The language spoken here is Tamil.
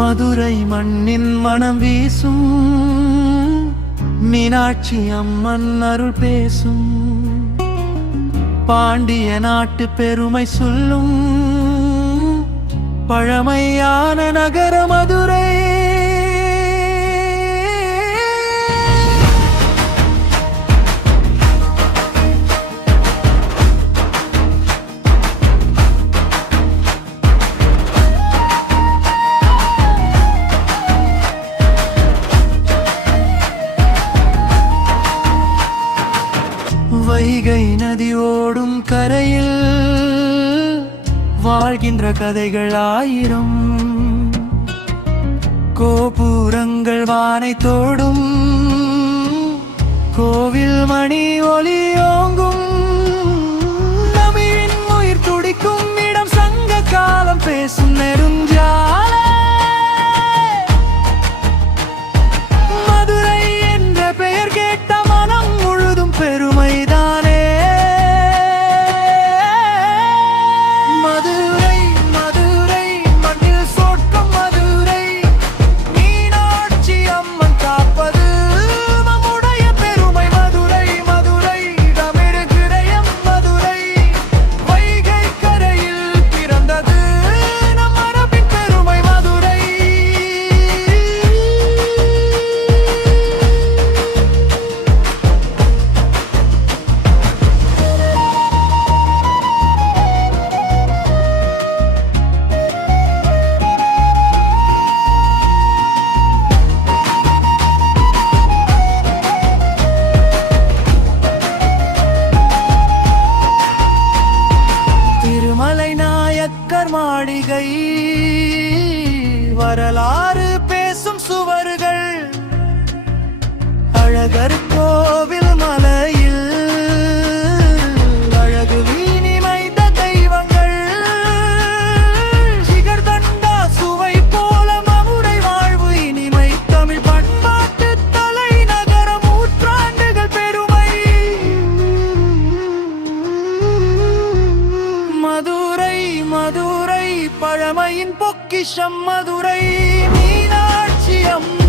மதுரை மண்ணின் மனம் வீசும் மீனாட்சி அம்மன் அருள் பேசும் பாண்டிய நாட்டு பெருமை சொல்லும் பழமையான நகர மதுரை. வைகை நதி ஓடும் கரையில் வாழ்கின்ற கதைகள் ஆயிரம், கோபுரங்கள் வானை தோடும், கோவில் மணி ஒலியோங்கும், தமிழின் உயிர் துடிக்கும் இடம் சங்க காலம் பேசும் நெடுஞ்சாலை. மதுரை என்ற பெயர் கேட்ட மனம் முழுதும் பெருமைதானே. மதுரை மதுரை மண்ணில் சொர்க்கம் மதுரை, மீனாட்சி அம்மன் காப்பது நம்முடைய பெருமை. மதுரை மதுரை தமிழ்கிரயம் மதுரை, வைகை கரையில் பிறந்தது நம் மரபின் பெருமை. மதுரை திருமலை நாயக்கர் மாளிகை, வரலாறு பேசும் சுவர்கள், அழகர் கோவில் மலையில் அழகு வீணிமைந்த தெய்வங்கள், சிகர்தண்டா சுவை போல மதுரை வாழ்வு இனிமை, தமிழ் பண்பாட்டு தலைநகரம் நூற்றாண்டுகள் பெருமை. மதுரை மதுரை பழமையின் பொக்கிஷம் மதுரை, மீனாட்சி அம்மன்